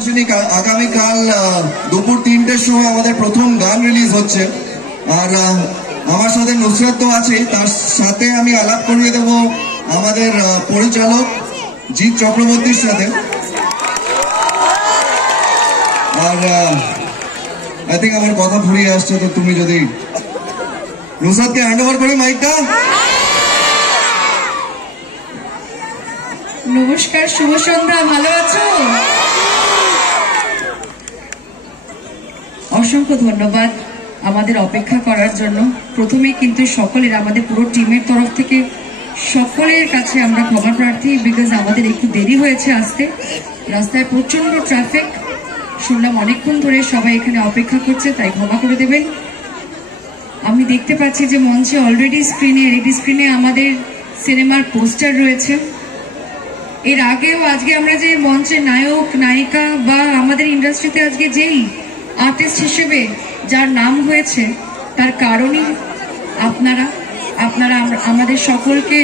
আগামীকাল দুপুর 3টের সময় আমাদের প্রথম গান রিলিজ হচ্ছে। আর আমার সাথে নুসরাত তো আছেই, তার সাথে আমি আলাপ করিয়ে দেব আমাদের পরিচালক জিৎ চক্রবর্তীর সাথে। আর আই থিঙ্ক আমার কথা ফুরিয়ে আসছে, তো তুমি যদি নুসরাতকে হ্যান্ড ওভার করি মাইকটা। নমস্কার, শুভ সন্ধ্যা, ভালো আছো? অসংখ্য ধন্যবাদ আমাদের অপেক্ষা করার জন্য। প্রথমেই কিন্তু সকলের, আমাদের পুরো টিমের তরফ থেকে সকলের কাছে আমরা ক্ষমা প্রার্থী, বিকজ আমাদের একটু দেরি হয়েছে আসতে। রাস্তায় প্রচন্ড ট্রাফিক, শুনলাম অনেকক্ষণ ধরে সবাই এখানে অপেক্ষা করছে, তাই ক্ষমা করে দেবেন। আমি দেখতে পাচ্ছি যে মঞ্চে অলরেডি এলইডি স্ক্রিনে আমাদের সিনেমার পোস্টার রয়েছে। এর আগেও আজকে আমরা যে মঞ্চে নায়ক নায়িকা বা আমাদের ইন্ডাস্ট্রিতে আজকে যেই আর্টিস্ট হিসেবে যার নাম হয়েছে, তার কারণই আপনারা আমাদের সকলকে